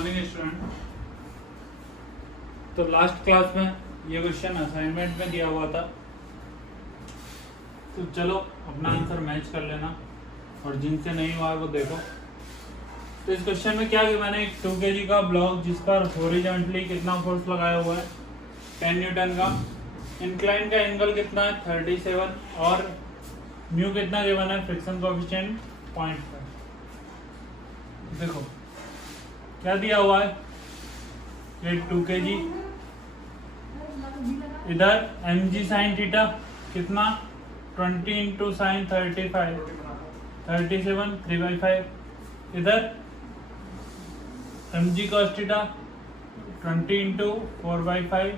Morning student. तो last class में ये क्वेश्चन असाइनमेंट में दिया हुआ था, तो चलो अपना आंसर मैच कर लेना और जिनसे नहीं हुआ है वो देखो। तो इस क्वेश्चन में क्या गिवन है, एक 2 kg का ब्लॉक जिस पर हॉरिजॉन्टली कितना फोर्स लगाया हुआ है 10 न्यूटन का, इंक्लाइन का एंगल कितना है 37 और म्यू कितना गिवन है, फ्रिक्शन कोएफिशिएंट 0.5। देखो क्या दिया हुआ है, ये 2 kg, इधर mg sin थीटा कितना 20 इंटू साइन 37 3/5, इधर mg cos थीटा 20 इंटू 4/5,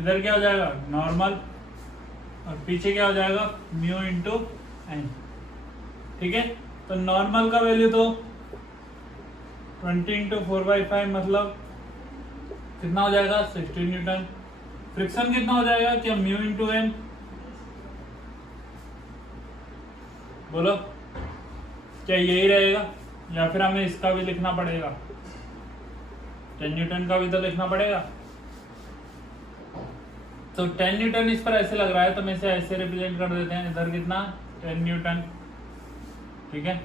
इधर क्या हो जाएगा नॉर्मल और पीछे क्या हो जाएगा म्यू इंटू एन। ठीक है, तो नॉर्मल का वैल्यू तो 20 इंटू 4/5 मतलब कितना हो जाएगा 16 न्यूटन। फ्रिक्शन कितना हो जाएगा, क्या म्यू इंटू एन, बोलो क्या यही रहेगा या फिर हमें इसका भी लिखना पड़ेगा, 10 न्यूटन का भी तो लिखना पड़ेगा। तो 10 न्यूटन इस पर ऐसे लग रहा है तो मैं इसे ऐसे रिप्रेजेंट कर देते हैं, इधर कितना 10 न्यूटन। ठीक है,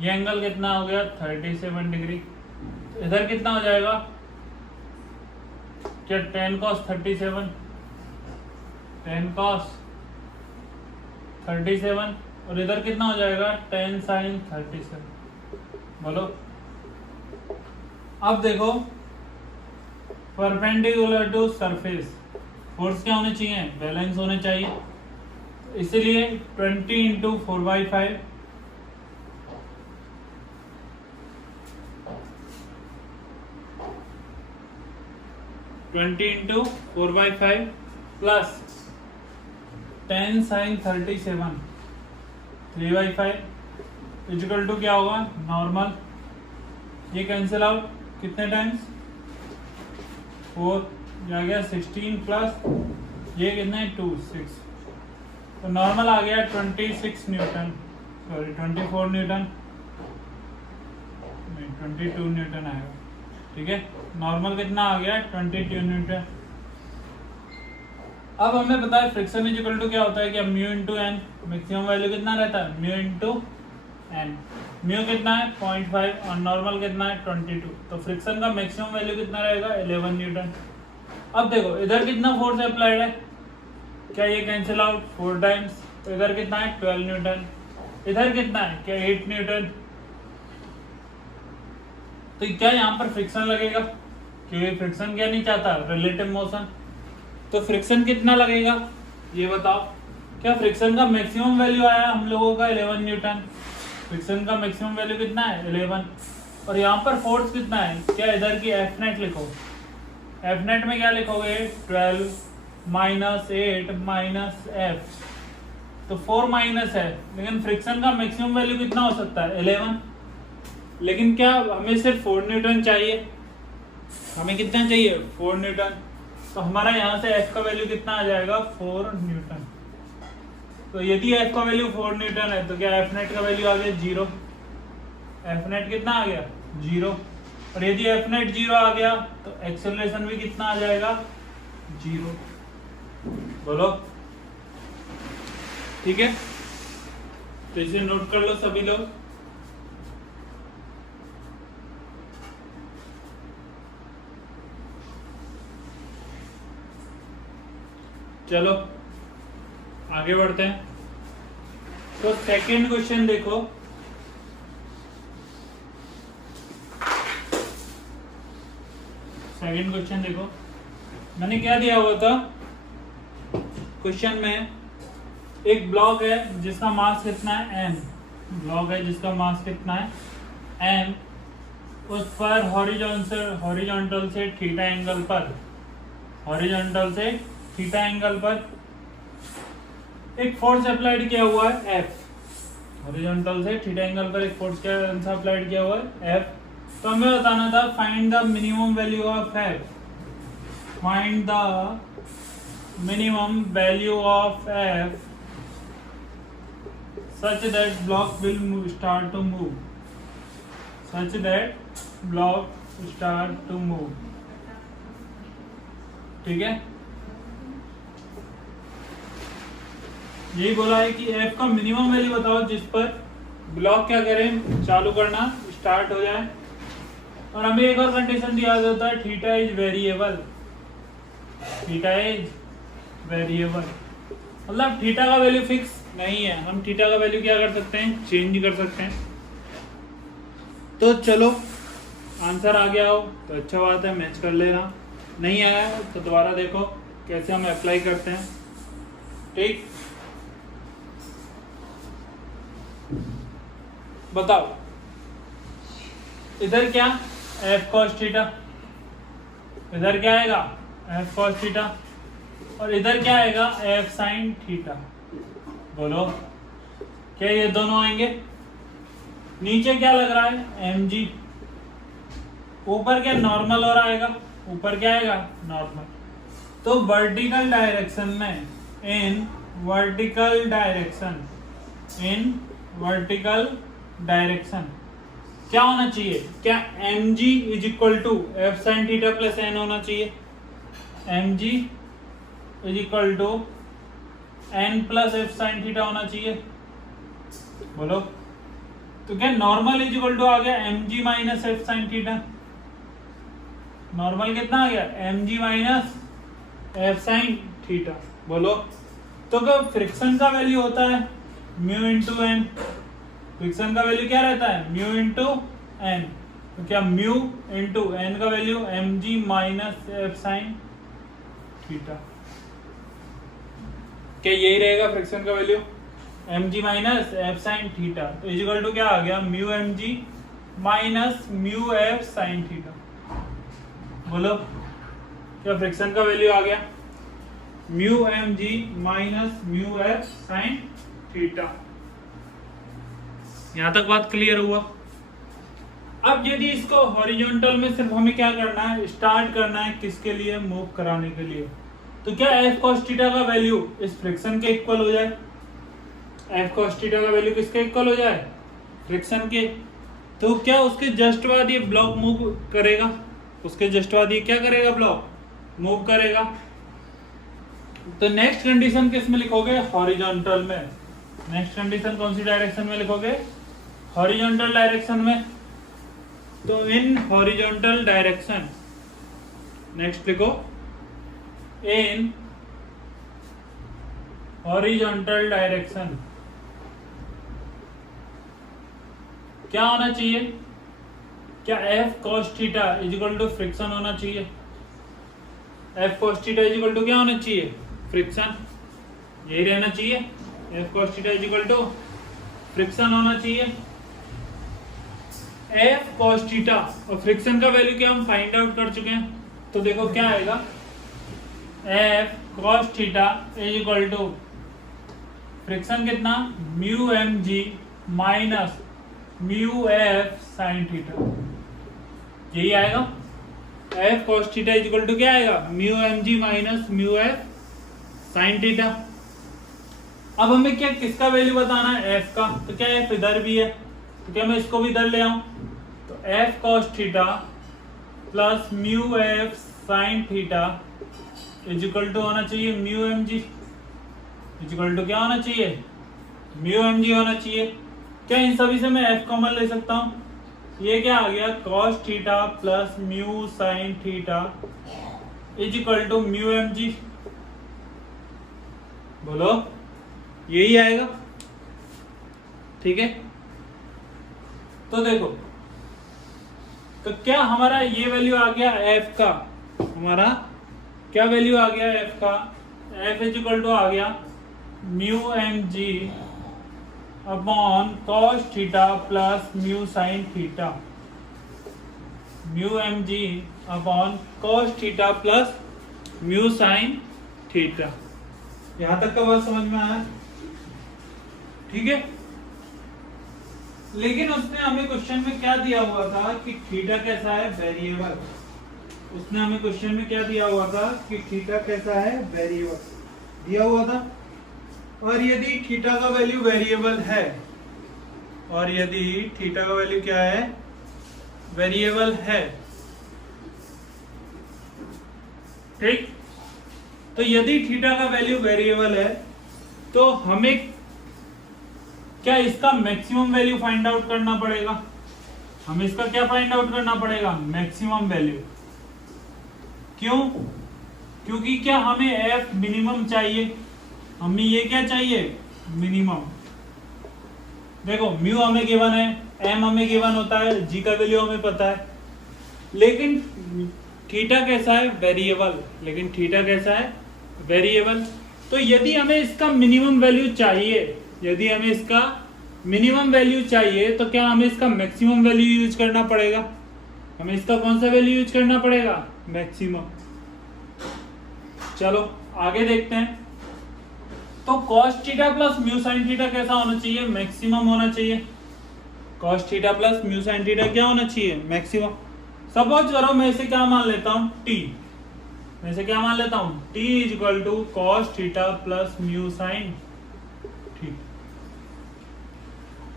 ये एंगल कितना हो गया 37 डिग्री, इधर कितना हो जाएगा क्या 10 cos 37, 10 cos 37 और इधर कितना हो जाएगा 10 sin 37। बोलो अब देखो परपेंडिकुलर टू सरफेस फोर्स क्या होने चाहिए, बैलेंस होने चाहिए, इसलिए 20 into 4/5 20 into 4/5 plus 10 sin 37 3/5 is equal to क्या होगा नॉर्मल, ये कैंसिल आउट कितने टाइम्स 4 आ गया 16 प्लस ये कितने 2 6, तो नॉर्मल आ गया 26 न्यूटन, सॉरी 24 न्यूटन, 22 न्यूटन आएगा। ठीक है, नॉर्मल कितना आ गया 22 न्यूटन। अब हमें पता है फ्रिक्शन इज इक्वल टू क्या होता है, कि mu into N, maximum value कितना रहता है म्यू इंटू एन, म्यू कितना है 0.5 और नॉर्मल कितना है 22, तो फ्रिक्शन का मैक्सिमम वैल्यू कितना रहेगा 11 न्यूटन। अब देखो इधर कितना फोर्स अप्लाइड है, क्या ये कैंसिल आउट 4 टाइम्स, तो इधर कितना है 12 न्यूटन, इधर कितना है क्या 8 न्यूटन। तो क्या यहाँ पर फ्रिक्शन लगेगा, क्योंकि फ्रिक्शन क्या नहीं चाहता रिलेटिव मोशन, तो फ्रिक्शन कितना लगेगा ये बताओ। क्या फ्रिक्शन का मैक्सिमम वैल्यू आया हम लोगों का 11 न्यूटन, फ्रिक्शन का मैक्सिमम वैल्यू कितना है 11 और यहाँ पर फोर्स कितना है, क्या इधर की एफ नेट लिखो, एफ नेट में क्या लिखोगे 12 माइनस 8 माइनस एफ, तो 4 माइनस है, लेकिन फ्रिक्शन का मैक्सिमम वैल्यू कितना हो सकता है 11, लेकिन क्या हमें सिर्फ 4 न्यूटन चाहिए, हमें कितना चाहिए 4 न्यूटन, तो हमारा यहाँ से f का वैल्यू कितना आ जाएगा 4 न्यूटन। तो यदि f का वैल्यू 4 न्यूटन है तो क्या f नेट का वैल्यू आ गया 0, f नेट कितना आ गया 0, और यदि f नेट 0 आ गया तो एक्सेलरेशन भी कितना आ जाएगा 0। बोलो ठीक है, तो इसे नोट कर लो सभी लोग। चलो आगे बढ़ते हैं। तो सेकंड क्वेश्चन देखो, सेकंड क्वेश्चन देखो मैंने क्या दिया हुआ था क्वेश्चन में, एक ब्लॉक है जिसका मास कितना है m, ब्लॉक है जिसका मास कितना है m, उस पर हॉरिजॉन्टल से थीटा एंगल पर, हॉरिजॉन्टल से थीटा एंगल पर एक फोर्स अप्लाइड किया हुआ है F, हॉरिजॉन्टल से थीटा एंगल पर एक फोर्स क्या अप्लाइड किया हुआ है F। तो हमें बताना था find the minimum value of F, find the minimum value of F such that block will start to move, such that block start to move. ठीक है, यही बोला है कि एफ का मिनिमम वैल्यू बताओ जिस पर ब्लॉक क्या करें, चालू करना स्टार्ट हो जाए। और हमें एक और कंडीशन दिया जाता है, theta is variable. Theta is variable मतलब थीटा का वैल्यू फिक्स नहीं है, हम थीटा का वैल्यू क्या कर सकते हैं, चेंज कर सकते हैं। तो चलो आंसर आ गया हो तो अच्छा बात है, मैच कर लेना, नहीं आया तो दोबारा देखो कैसे हम अप्लाई करते हैं। ठीक, बताओ इधर क्या एफ कॉस थीटा, इधर क्या आएगा एफ कॉस थीटा, और इधर क्या आएगा एफ साइन थीटा। बोलो क्या ये दोनों आएंगे? नीचे क्या लग रहा है एम जी, ऊपर क्या नॉर्मल और आएगा, ऊपर क्या आएगा नॉर्मल। तो वर्टिकल डायरेक्शन में, in vertical direction, in vertical direction क्या होना चाहिए, क्या M G is equal to F sine theta plus N होना चाहिए। M G is equal to N plus F sine theta होना चाहिए। बोलो तो क्या नॉर्मल इज इक्वल टू आ गया M G minus F sine theta. Normal कितना आ गया M G minus F sine theta. बोलो तो क्या फ्रिक्शन का वैल्यू होता है म्यू इंटू एन, फ्रिक्शन का वैल्यू क्या रहता है म्यू इंटू एन। तो क्या म्यू इंटू एन का value M G minus F sine theta, क्या यही रहेगा फ्रिक्शन का value M G minus F sine theta. तो इजिकल टू क्या आ गया mu M G minus mu F sine theta. बोलो क्या फ्रिक्शन का वैल्यू आ गया mu M G minus mu F sine theta. यहां तक बात क्लियर हुआ। अब यदि इसको हॉरिजॉन्टल में सिर्फ हमें क्या करना है, स्टार्ट करना है किसके लिए, मूव कराने के लिए। तो क्या एफ कॉस थीटा का वैल्यू इस फ्रिक्शन के इक्वल हो जाए, एफ कॉस थीटा का वैल्यू किसके इक्वल हो जाए फ्रिक्शन के। तो क्या उसके जस्ट बाद ये ब्लॉक मूव करेगा, उसके जस्ट बाद ये क्या करेगा ब्लॉक मूव करेगा। तो नेक्स्ट कंडीशन किस में लिखोगे हॉरिजॉन्टल में। नेक्स्ट कंडीशन कौन सी डायरेक्शन में लिखोगे हॉरिजॉन्टल डायरेक्शन में। तो इन हॉरिजॉन्टल डायरेक्शन, नेक्स्ट लिखो इन हॉरिजॉन्टल डायरेक्शन क्या होना चाहिए, क्या F cos theta is equal to friction होना चाहिए। F cos theta is equal to क्या होना चाहिए फ्रिक्शन, यही रहना चाहिए। F cos theta is equal to friction होना चाहिए। एफ कॉस थीटा और फ्रिक्शन का वैल्यू क्या हम फाइंड आउट कर चुके हैं। तो देखो क्या आएगा F cos theta is equal to friction कितना mu M G minus mu F sine theta, यही आएगा। F cos theta is equal to क्या आएगा mu M G minus mu F sine theta. अब हमें क्या किसका वैल्यू बताना है एफ का। तो क्या एफ इधर भी है, तो क्या मैं इसको भी इधर ले आऊं। तो F cos theta plus mu F sine theta is equal to होना चाहिए mu M G, is equal to क्या होना चाहिए म्यू एम जी होना चाहिए। क्या इन सभी से मैं एफ कॉमन ले सकता हूं। ये क्या आ गया cos theta plus mu sine theta is equal to mu M G. बोलो यही आएगा, ठीक है। तो देखो तो क्या हमारा ये वैल्यू आ गया एफ का, हमारा क्या वैल्यू आ गया एफ का, एफ इज इक्वल टू आ गया mu M G upon cos theta plus mu sine theta, mu M G upon cos theta plus mu sine theta. यहां तक का बात समझ में आया, ठीक है। लेकिन उसने हमें क्वेश्चन में क्या दिया हुआ था कि थीटा कैसा है वेरिएबल। उसने हमें क्वेश्चन में क्या दिया हुआ था कि थीटा कैसा है वेरिएबल दिया हुआ था। और यदि थीटा का वैल्यू वेरिएबल है, और यदि थीटा का वैल्यू क्या है वेरिएबल है। ठीक, तो यदि थीटा का वैल्यू वेरिएबल है तो हमें क्या इसका मैक्सिमम वैल्यू फाइंड आउट करना पड़ेगा। हमें इसका क्या फाइंड आउट करना पड़ेगा, मैक्सिमम वैल्यू। क्यों, क्योंकि क्या हमें एफ मिनिमम चाहिए, हमें ये क्या चाहिए, मिनिमम। देखो म्यू हमें गिवन है, एम हमें गिवन होता है, जी का वैल्यू हमें पता है, लेकिन थीटा कैसा है, वेरिएबल। लेकिन थीटा कैसा है, वेरिएबल। तो यदि हमें इसका मिनिमम वैल्यू चाहिए, यदि हमें इसका मिनिमम वैल्यू चाहिए तो क्या हमें इसका मैक्सिमम वैल्यू यूज करना पड़ेगा। हमें इसका कौन सा वैल्यू यूज करना पड़ेगा, मैक्सिमम। चलो आगे देखते हैं। तो cos theta plus mu sine theta कैसा होना चाहिए, मैक्सिमम होना चाहिए। cos theta plus mu sine theta क्या होना चाहिए, मैक्सिमम। सपोज करो मैं इसे क्या मान लेता हूं, t। मैं इसे क्या मान लेता हूं, t is equal to cos theta plus mu sine theta.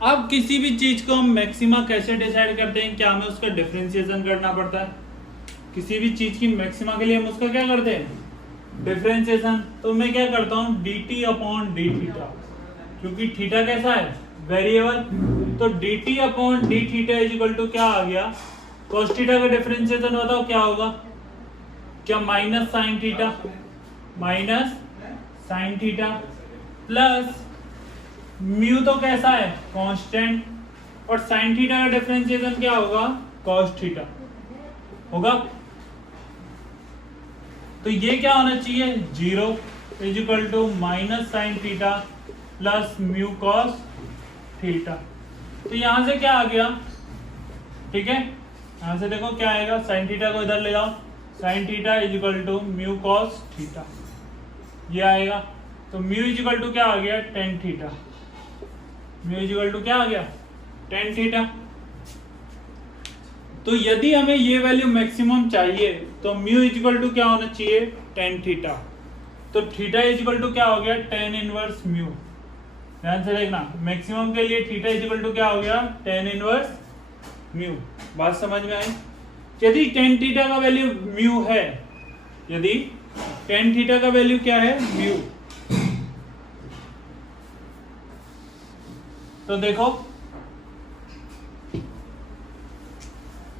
अब किसी भी चीज को हम मैक्सिमा कैसे डिसाइड करते हैं, क्या हमें उसका डिफरेंशिएशन करना पड़ता है। किसी भी चीज की मैक्सिमा के लिए हम उसका क्या करते हैं, डिफरेंशिएशन। तो मैं क्या करता हूं, dt अपॉन डी थीटा, क्योंकि थीटा कैसा है, वेरिएबल। तो dt upon D theta is equal to क्या आ गया, cos थीटा का डिफरेंशिएशन बताओ क्या होगा, क्या minus sine theta, minus sine theta plus mu तो कैसा है, कांस्टेंट, और साइन थीटा का डिफरेंशिएशन क्या होगा, cos थीटा होगा। तो ये क्या होना चाहिए, 0 is equal to minus sine theta plus mu cos theta. तो यहां से क्या आ गया, ठीक है, यहां से देखो क्या आएगा, साइन थीटा को इधर ले जाओ, sine theta is equal to mu cos theta, ये आएगा। तो म्यू इज इक्वल टू क्या आ गया, tan theta. Mu is equal to क्या आ गया, टेन थीटा। तो यदि हमें ये वैल्यू मैक्सिमम चाहिए तो म्यू इज इक्वल टू क्या होना चाहिए, टेन थीटा। तो थीटा इज इक्वल टू क्या हो गया, टेन इनवर्स म्यू। ध्यान से देखना, मैक्सिमम के लिए थीटा इज इक्वल टू क्या हो गया, टेन इनवर्स म्यू। बात समझ में आई। यदि टेन थीटा का वैल्यू म्यू है, यदि टेन थीटा का वैल्यू क्या है, म्यू, तो देखो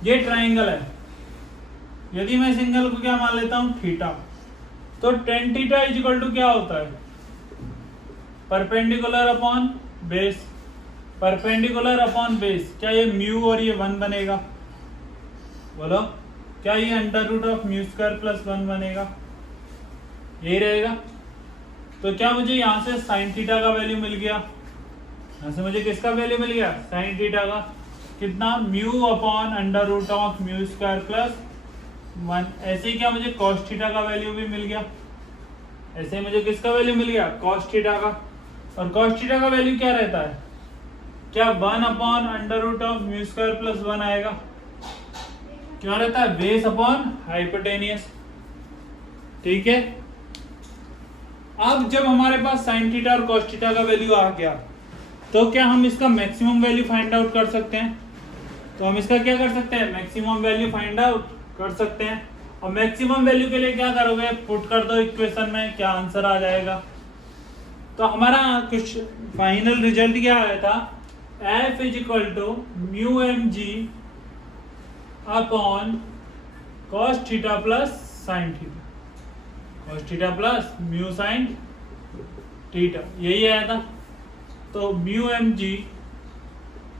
ये ट्राइंगल है, यदि मैं सिंगल को क्या मान लेता हूं, थीटा, तो tan theta is equal to क्या होता है, perpendicular upon base. Perpendicular upon base, क्या ये म्यू और ये 1 बनेगा, बोलो, क्या ये under root of mu square plus 1 बनेगा, यही रहेगा। तो क्या मुझे यहां से साइन थीटा का वैल्यू मिल गया, यहां से मुझे किसका वैल्यू मिल गया, साइन थीटा का, कितना, mu upon under root of mu square plus 1। ऐसे ही क्या मुझे cos थीटा का वैल्यू भी मिल गया, ऐसे मुझे किसका वैल्यू मिल गया, cos थीटा का। और cos थीटा का वैल्यू क्या रहता है, क्या 1 upon under root of mu square plus 1 आएगा, क्या रहता है, बेस अपॉन हाइपोटेनियस। ठीक है, अब जब हमारे पास साइन थीटा और cos थीटा का वैल्यू आ गया तो क्या हम इसका मैक्सिमम वैल्यू फाइंड आउट कर सकते हैं। तो हम इसका क्या कर सकते हैं, मैक्सिमम वैल्यू फाइंड आउट कर सकते हैं। और मैक्सिमम वैल्यू के लिए क्या करोगे, पुट कर दो इक्वेशन में, क्या आंसर आ जाएगा। तो हमारा कुछ फाइनल रिजल्ट क्या आया था, F is equal to mu M G upon cos theta plus sine theta, cos theta plus mu sine theta, यही आया था। तो mu M G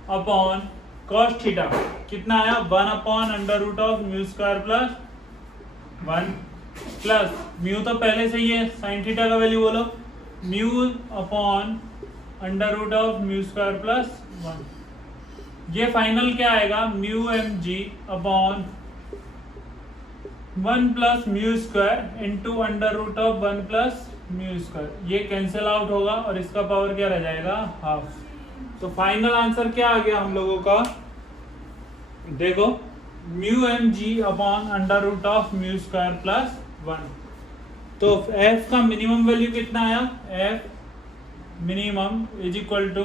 upon cos theta कितना आया, 1 upon under root of mu square plus 1 plus mu तो पहले से ही है, साइन थीटा का वैल्यू बोलो, mu upon under root of mu square plus 1। ये फाइनल क्या आएगा, mu M G upon 1 plus mu square into under root of 1 plus mu square. ये कैंसिल आउट होगा और इसका पावर क्या रह जाएगा, हाफ। तो फाइनल आंसर क्या आ गया हम लोगों का, देखो, mu M G upon under root of mu square plus 1। तो एफ का मिनिमम वैल्यू कितना आया, F minimum is equal to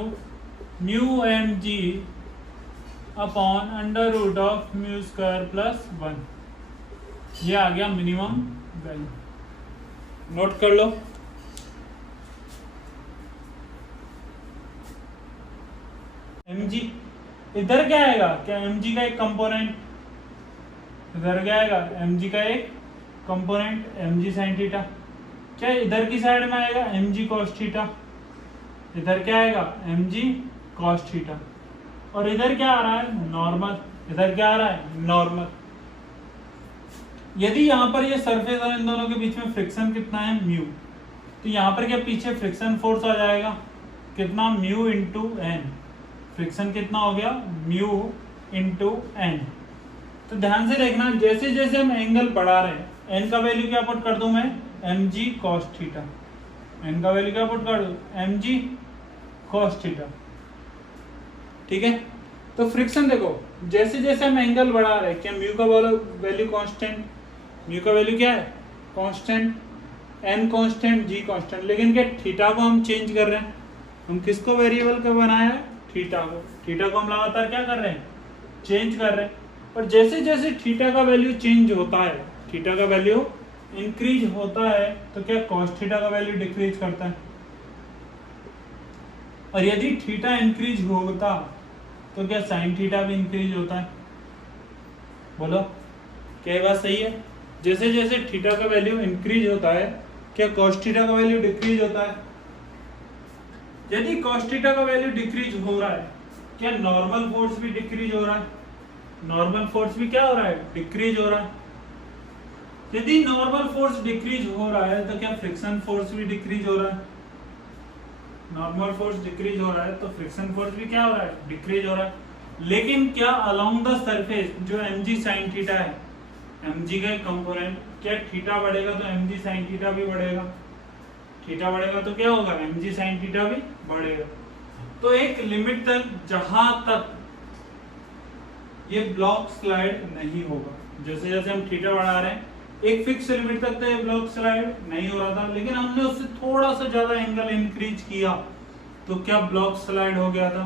mu M G upon under root of mu square plus 1। ये आ गया मिनिमम वैल्यू, नोट कर लो। mg इधर क्या आएगा, क्या mg का एक कंपोनेंट, इधर क्या आएगा mg का एक कंपोनेंट mg sin थीटा, क्या इधर की साइड में आएगा mg cos थीटा, इधर क्या आएगा mg cos थीटा, और इधर क्या आ रहा है नॉर्मल, इधर क्या आ रहा है नॉर्मल। यदि यहाँ पर ये सरफेस और इन दोनों के बीच में फ्रिक्शन कितना है म्यू, तो यहाँ पर क्या पीछे फ्रिक्शन फोर्स आ जाएगा कितना म्यू इंटू एन, फ्रिक्शन कितना हो गया म्यू इंटू एन। तो ध्यान से देखना, जैसे जैसे हम एंगल बढ़ा रहे हैं, एन का वैल्यू क्या पुट कर दूं मैं M G cos theta, N का वैल्यू क्या पुट कर दूं एम जी कॉस थीटा, ठीक है। तो फ्रिक्शन देखो जैसे जैसे हम एंगल बढ़ा रहे हैं, क्या म्यू का वैल्यू कांस्टेंट, म्यू का वैल्यू क्या है constant, N constant G constant, लेकिन क्या थीटा को हम चेंज कर रहे हैं, हम किसको वेरिएबल का बनाया है थीटा को, थीटा को हम लगातार क्या कर रहे हैं चेंज कर रहे हैं। और जैसे जैसे थीटा का वैल्यू चेंज होता है, थीटा का वैल्यू इंक्रीज होता है, तो क्या कॉस थीटा का वैल्यू डिक्रीज करता है, और यदि थीटा इंक्रीज होता तो क्या साइन थीटा भी इंक्रीज होता है। बोलो क्या ये बात सही है, जैसे जैसे थीटा का वैल्यू इंक्रीज होता है क्या कॉस थीटा का वैल्यू डिक्रीज होता है। यदि कॉस थीटा का वैल्यू डिक्रीज हो रहा है, क्या नॉर्मल फोर्स भी डिक्रीज हो रहा है, नॉर्मल फोर्स भी क्या हो रहा है डिक्रीज हो रहा है। यदि नॉर्मल फोर्स डिक्रीज हो रहा है तो क्या फ्रिक्शन फोर्स भी डिक्रीज हो रहा है, नॉर्मल फोर्स डिक्रीज हो रहा है तो फ्रिक्शन फोर्स भी क्या हो रहा है डिक्रीज हो रहा है। लेकिन क्या अलोंग द सरफेस जो mg sin थीटा है, mg का कंपोनेंट, क्या थीटा बढ़ेगा तो mg sin थीटा भी बढ़ेगा, थीटा बढ़ेगा तो क्या होगा mg sin थीटा भी बढ़ेगा। तो एक लिमिट तक जहां तक ये ब्लॉक स्लाइड नहीं होगा, जैसे जैसे हम थीटा बढ़ा रहे हैं एक फिक्स लिमिट तक तो ये ब्लॉक स्लाइड नहीं हो रहा था, लेकिन हमने उससे थोड़ा सा ज्यादा एंगल इंक्रीज किया तो क्या ब्लॉक स्लाइड हो गया था,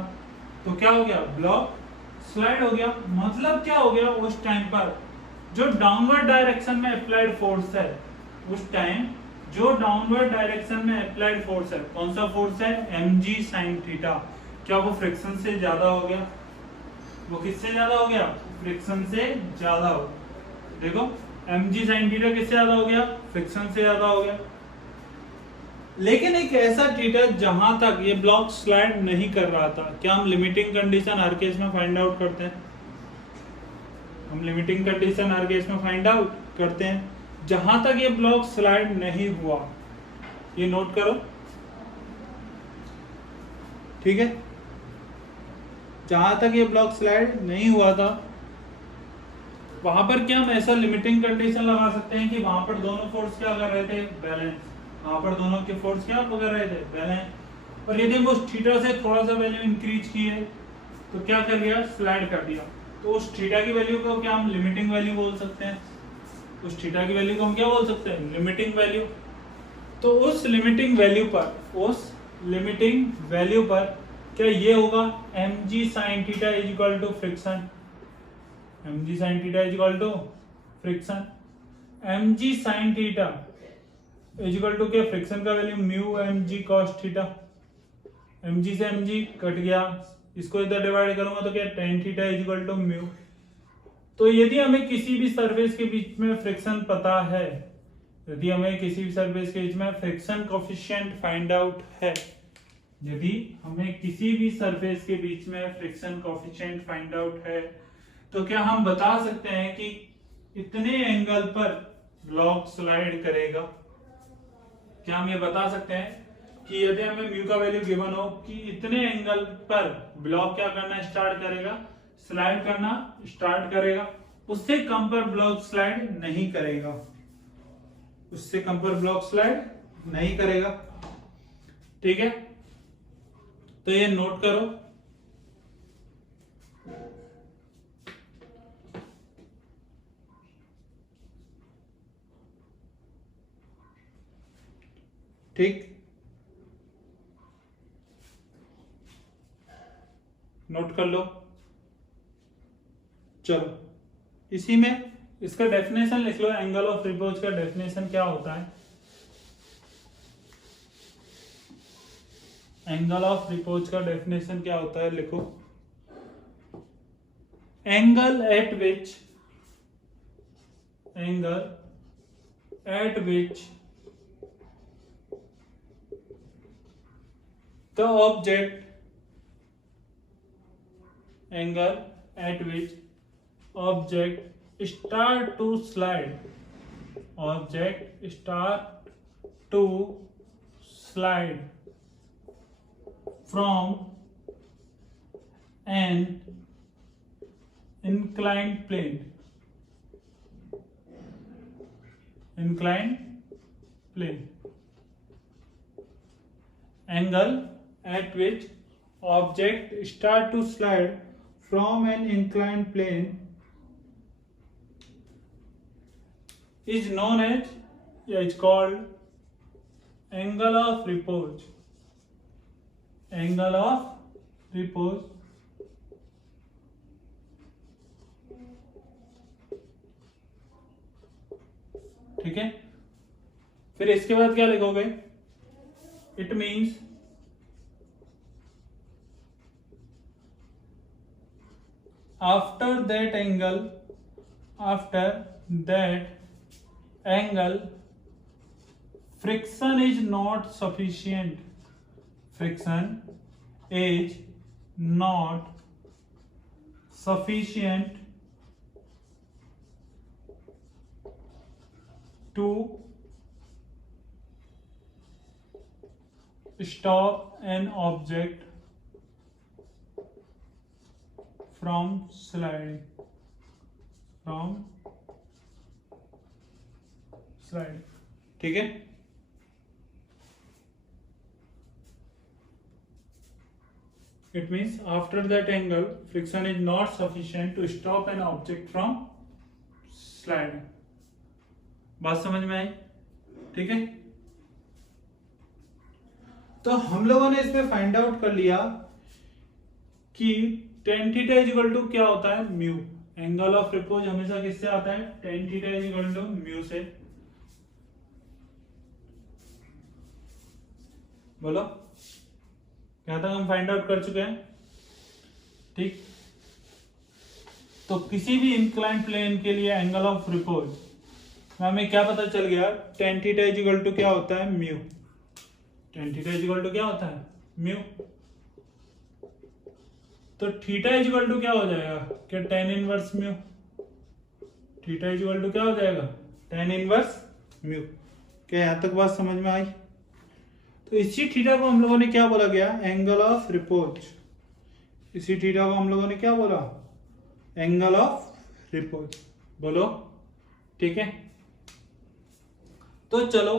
तो क्या हो गया ब्लॉक स्लाइड हो गया। मतलब क्या हो गया उस टाइम पर जो डाउनवर्ड डायरेक्शन में अप्लाइड फोर्स है, उस टाइम जो डाउनवर्ड डायरेक्शन में अप्लाइड फोर्स है, कौन सा फोर्स है mg sin थीटा, क्या वो फ्रिक्शन से ज्यादा हो गया, वो किससे ज्यादा हो गया फ्रिक्शन से ज्यादा हो। देखो mg sin थीटा किससे ज्यादा हो गया फ्रिक्शन से ज्यादा हो गया। लेकिन एक ऐसा थीटा जहां तक ये ब्लॉक स्लाइड नहीं कर रहा था, क्या हम लिमिटिंग कंडीशन हर केस में फाइंड आउट करते हैं, हम लिमिटिंग कंडीशन हर केस में फाइंड आउट करते हैं जहां तक ये ब्लॉक स्लाइड नहीं हुआ, ये नोट करो ठीक है। जहां तक ये ब्लॉक स्लाइड नहीं हुआ था वहां पर क्या हम ऐसा लिमिटिंग कंडीशन लगा सकते हैं कि वहां पर दोनों फोर्स क्या कर रहे थे बैलेंस, वहां पर दोनों के फोर्स क्या कर रहे थे बैलेंस। और यदि हम उस थीटा से थोड़ा सा वैल्यू इंक्रीज किए तो क्या कर दिया स्लाइड कर दिया, तो उस थीटा की वैल्यू को क्या हम लिमिटिंग वैल्यू बोल सकते हैं, उस थीटा की वैल्यू को हम क्या बोल सकते हैं लिमिटिंग वैल्यू। तो उस लिमिटिंग वैल्यू पर, उस लिमिटिंग वैल्यू पर क्या ये होगा mg sin theta is equal to friction, mg sin theta is equal to friction, mg sin theta is equal to क्या फ्रिक्शन का value mu mg cos theta, mg से mg cut गया, इसको इधर डिवाइड करूंगा तो क्या tan theta is equal to mu. तो यदि हमें किसी भी सरफेस के बीच में फ्रिक्शन पता है, यदि हमें किसी भी सरफेस के बीच में फ्रिक्शन कोफिशिएंट फाइंड आउट है, यदि हमें किसी भी सरफेस के बीच में फ्रिक्शन कोफिशिएंट फाइंड आउट है, तो क्या हम बता सकते हैं कि इतने एंगल पर ब्लॉक स्लाइड करेगा। क्या हम ये बता सकते हैं कि यदि हमें म्यू का वैल्यू गिवन हो कि इतने एंगल पर ब्लॉक क्या करना स्टार्ट करेगा स्लाइड करना स्टार्ट करेगा, उससे कम पर ब्लॉक स्लाइड नहीं करेगा, उससे कम पर ब्लॉक स्लाइड नहीं करेगा, ठीक है। तो ये नोट करो, ठीक, नोट कर लो। चलो इसी में इसका डेफिनेशन लिख लो। एंगल ऑफ रिपोज का डेफिनेशन क्या होता है? एंगल ऑफ रिपोज का डेफिनेशन क्या होता है, लिखो। Angle eight which the object start to slide from an inclined plane angle at which object start to slide from an inclined plane is known as, is called angle of repose. Angle of repose ठीक है। फिर इसके बाद क्या लिखोगे? It means after that angle friction is not sufficient to stop an object from sliding ठीक है। It means after that angle friction is not sufficient to stop an object from sliding. बात समझ में आई? ठीक है। तो हम लोगों ने इसमें फाइंड आउट कर लिया कि tan theta is equal to क्या होता है? म्यू। एंगल ऑफ रिपोज हमेशा किससे आता है? tan theta is equal to mu से। बोलो, क्या तक हम फाइंड आउट कर चुके हैं? ठीक। तो किसी भी इंक्लाइन प्लेन के लिए एंगल ऑफ रिपोज हमें क्या पता चल गया? tan theta is equal to क्या होता है? Mu. tan theta is equal to क्या होता है? म्यू। तो थीटा इज इक्वल टू क्या हो जाएगा? क्या tan inverse mu. Theta is equal to क्या हो जाएगा? tan inverse mu. क्या यहां तक बात समझ में आई? तो इसी थीटा को हम लोगों ने क्या बोला गया? Angle of repose. इसी थीटा को हम लोगों ने क्या बोला? Angle of repose. बोलो, ठीक है। तो चलो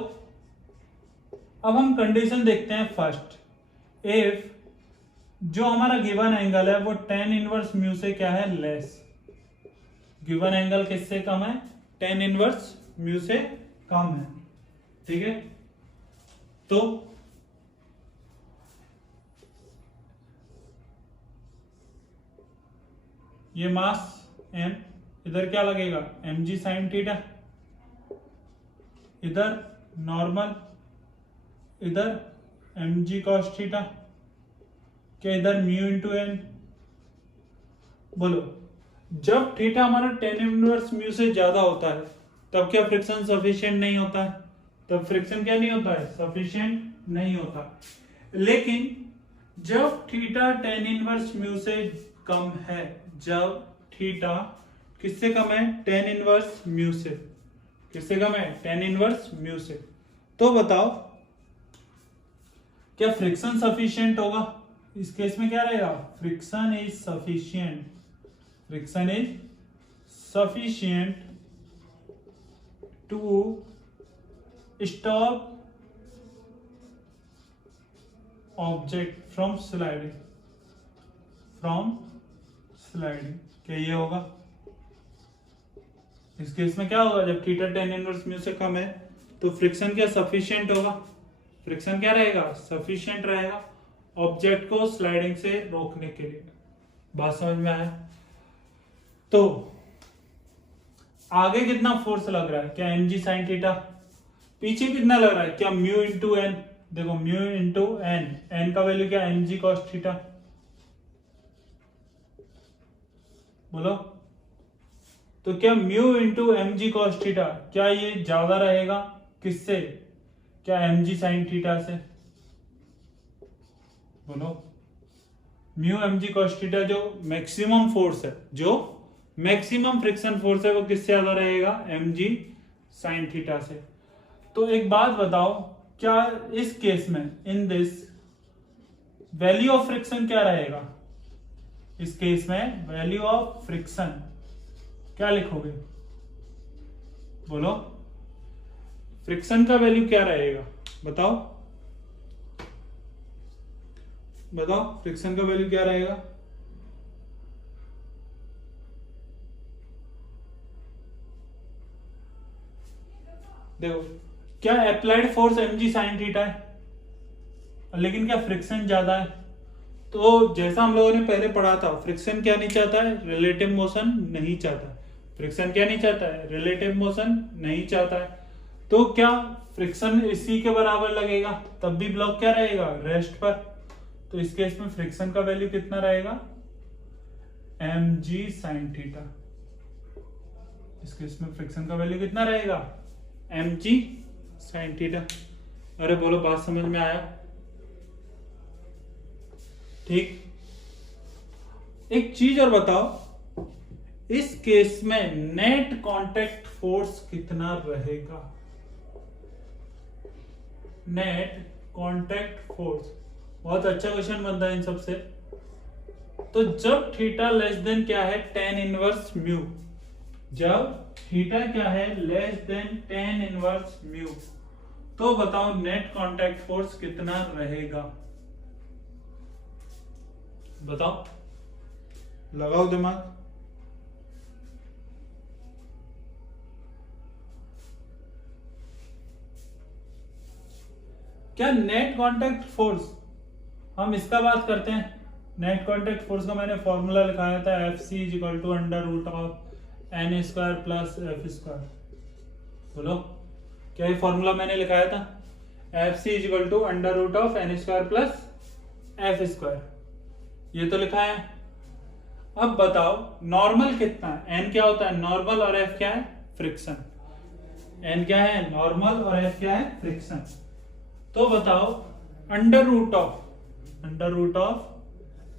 अब हम कंडीशन देखते हैं। फर्स्ट, इफ जो हमारा गिवन एंगल है वो tan इनवर्स म्यू से क्या है? लेस। गिवन एंगल किससे कम है? tan इनवर्स म्यू से कम है। ठीक है। तो ये मास m, इधर क्या लगेगा? mg साइन थीटा, इधर नॉर्मल, इधर mg कॉस थीटा, क्या इधर म्यू इंटू एन। बोलो, जब थीटा हमारा tan इनवर्स म्यू से ज्यादा होता है तब क्या फ्रिक्शन सफिशिएंट नहीं होता है? तब फ्रिक्शन क्या नहीं होता है? सफिशिएंट नहीं होता। लेकिन जब थीटा tan इनवर्स म्यू से कम है, जब थीटा किससे कम है? tan इनवर्स म्यू से। किससे कम है? tan इनवर्स म्यू से। तो बताओ क्या फ्रिक्शन सफिशिएंट होगा? इस केस में क्या रहेगा? Friction is sufficient to stop object from sliding. क्या ये होगा? इस केस में क्या होगा? जब थीटा tan इनवर्स म्यू से कम है तो फ्रिक्शन क्या सफिशिएंट होगा? फ्रिक्शन क्या रहेगा? सफिशिएंट रहेगा ऑब्जेक्ट को स्लाइडिंग से रोकने के लिए। बात समझ में आया? तो आगे कितना फोर्स लग रहा है, क्या mg sin थीटा, पीछे कितना लग रहा है, क्या म्यू इंटू एन, देखो म्यू इंटू एन, एन का वैल्यू क्या mg cos थीटा, बोलो। तो क्या mu into mg cos theta, क्या ये ज्यादा रहेगा किससे, क्या mg sin थीटा से, बोलो। म्यू mg cos थीटा जो मैक्सिमम फोर्स है, जो मैक्सिमम फ्रिक्शन फोर्स है, वो किससे ज्यादा रहेगा, mg sin थीटा से। तो एक बात बताओ, क्या इस केस में, in this, value of friction क्या रहेगा, इस केस में वैल्यू ऑफ फ्रिक्शन क्या लिखोगे, बोलो। फ्रिक्शन का वैल्यू क्या रहेगा, बताओ बताओ, फ्रिक्शन का वैल्यू क्या रहेगा, देखो, क्या applied force mg sin theta है, लेकिन क्या फ्रिक्शन ज्यादा है। तो जैसा हम लोगों ने पहले पढ़ा था, फ्रिक्शन क्या नहीं चाहता है, रिलेटिव मोशन नहीं चाहता, फ्रिक्शन क्या नहीं चाहता है, रिलेटिव मोशन नहीं चाहता है। तो क्या फ्रिक्शन इसी के बराबर लगेगा, तब भी ब्लॉक क्या रहेगा, रेस्ट पर। तो इस केस में फ्रिक्शन का वैल्यू कितना रहेगा, mg sin थीटा। इस केस में फ्रिक्शन का वैल्यू कितना रहेगा, mg sin थीटा। अरे बोलो, बात समझ में आया, ठीक। एक चीज और बताओ, इस केस में नेट कांटेक्ट फोर्स कितना रहेगा, नेट कांटेक्ट फोर्स, बहुत अच्छा क्वेश्चन बनता है इन सबसे। तो जब थीटा लेस देन क्या है, tan इनवर्स म्यू, जब थीटा क्या है, less than tan inverse mu, तो बताओ नेट कांटेक्ट फोर्स कितना रहेगा, बताओ, लगाओ दिमाग। क्या नेट कांटेक्ट फोर्स, हम इसका बात करते हैं। नेट कांटेक्ट फोर्स का मैंने फॉर्मूला लिखाया था, FC equal to under root of N square plus F square, बोलो। क्या ये फॉर्मूला मैंने लिखाया था, FC equal to under root of N square plus F square, ये तो लिखा है। अब बताओ नॉर्मल कितना है, एन क्या होता है नॉर्मल, और एफ क्या है फ्रिक्शन, एन क्या है नॉर्मल और एफ क्या है फ्रिक्शन। तो बताओ under root of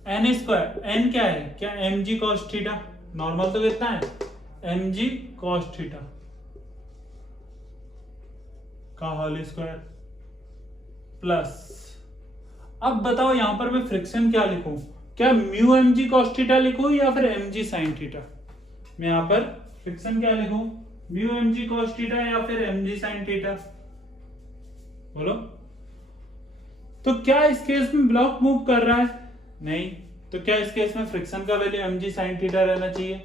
N square, N क्या है, क्या mg cos थीटा, नॉर्मल तो कितना है mg cos थीटा का होल स्क्वायर प्लस, अब बताओ यहां पर मैं फ्रिक्शन क्या लिखूं, क्या म्यू mg cos थीटा लिखूं या फिर mg sin थीटा। मैं यहां पर फ्रिक्शन क्या लिखूं, म्यू mg cos थीटा या फिर mg sin थीटा, बोलो। तो क्या इस केस में ब्लॉक मूव कर रहा है, नहीं। तो क्या इस केस में फ्रिक्शन का वैल्यू mg sin थीटा रहना चाहिए,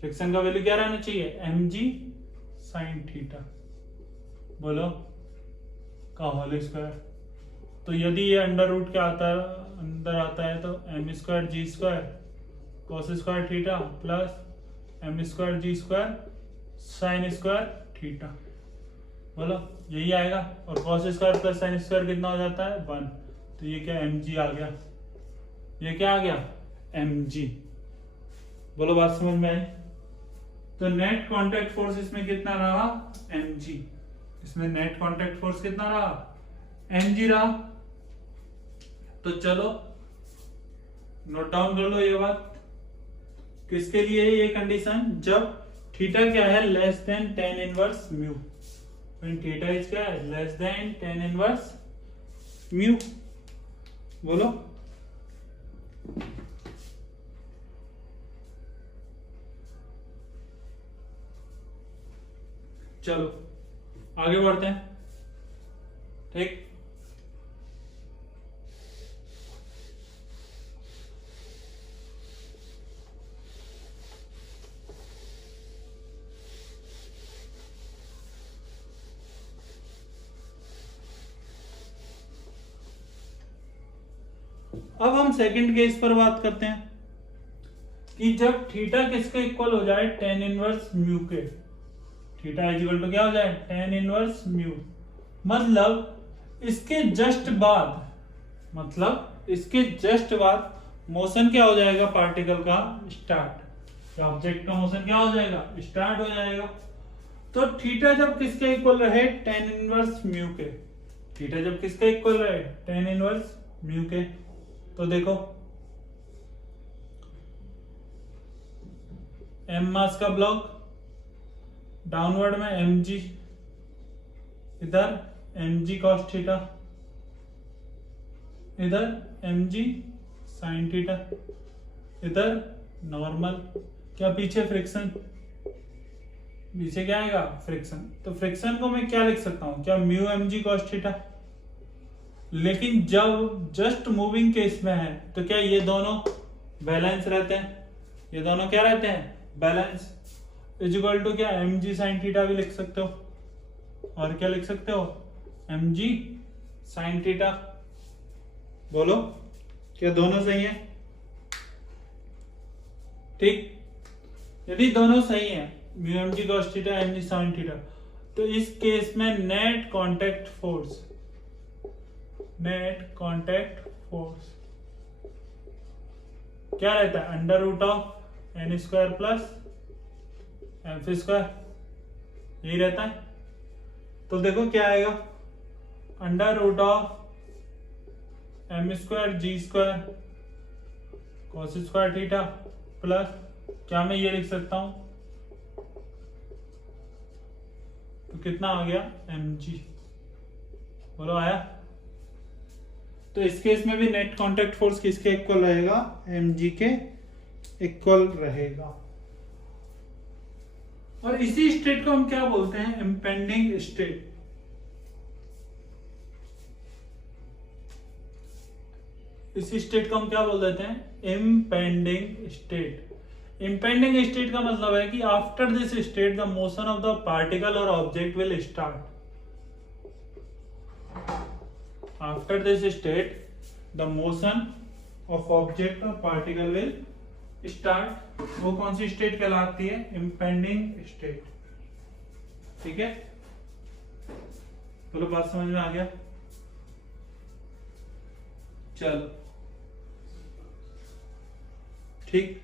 फ्रिक्शन का वैल्यू क्या रहना चाहिए, mg sin थीटा, बोलो, का होल स्क्वायर। तो यदि ये अंडर रूट के अंदर आता है तो m square G square cos square theta plus m square G square sine square theta, बोलो यही आएगा। और cos square plus sine square कितना हो जाता है 1, तो ये क्या mg आ गया, ये क्या आ गया mg, बोलो बात समझ में आई। तो नेट कांटेक्ट फोर्स इसमें कितना रहा mg, इसमें नेट कांटेक्ट फोर्स कितना रहा mg रहा। तो चलो नोट डाउन कर लो ये बात, किसके लिए ये कंडीशन, जब थीटा क्या है less than tan inverse mu, when theta is क्या है less than tan inverse mu, बोलो। चलो आगे बढ़ते हैं, ठीक। अब हम सेकंड केस पर बात करते हैं। कि जब थीटा किसके इक्वल हो जाए, tan इनवर्स म्यू के, थीटा इज इक्वल टू क्या हो जाए, tan इनवर्स म्यू, मतलब इसके जस्ट बाद, मतलब इसके जस्ट बाद मोशन क्या हो जाएगा पार्टिकल का, स्टार्ट, ऑब्जेक्ट का मोशन क्या हो जाएगा, स्टार्ट हो जाएगा। तो थीटा जब किसके इक्वल रहे, tan इनवर्स म्यू के, थीटा जब किसके इक्वल रहे, tan इनवर्स म्यू के, तो देखो m मास का ब्लॉक, डाउनवर्ड में mg, इधर mg cos थीटा, इधर mg sin थीटा, इधर नॉर्मल, क्या पीछे फ्रिक्शन, पीछे क्या आएगा, फ्रिक्शन। तो फ्रिक्शन को मैं क्या लिख सकता हूं, क्या म्यू mg cos थीटा। लेकिन जब जस्ट मूविंग केस में है तो क्या ये दोनों बैलेंस रहते हैं, ये दोनों क्या रहते हैं, बैलेंस, इज इक्वल टू क्या mg sin थीटा भी लिख सकते हो, और क्या लिख सकते हो, mg sin थीटा। बोलो क्या दोनों सही है, ठीक। यदि दोनों सही है, mu mg cos theta mg sin theta, तो इस केस में net contact force, net contact force क्या रहता है, under root of N square plus F square, यही रहता है। तो देखो क्या आएगा, under root of M square G square cos square theta plus, क्या मैं ये लिख सकता हूं, तो कितना आ गया mg, बोलो आया। तो इस केस में भी नेट कांटेक्ट फोर्स किसके इक्वल रहेगा, mg के इक्वल रहेगा। और इसी स्टेट को हम क्या बोलते हैं, इंपेंडिंग स्टेट। इसी स्टेट को हम क्या बोल देते हैं, इंपेंडिंग स्टेट। इंपेंडिंग स्टेट का मतलब है कि after this state the motion of the particle और object will start. After this state, the motion of object or particle will start। वो कौन सी स्टेट कहलाती है, impending state, ठीक है। चलो बात समझ में आ गया, चलो ठीक।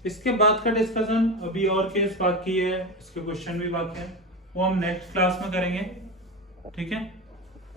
इसके बाद का डिस्कशन, अभी और केस बाकी है, इसके क्वेश्चन भी बाकी है, वो हम नेक्स्ट क्लास में करेंगे, ठीक है।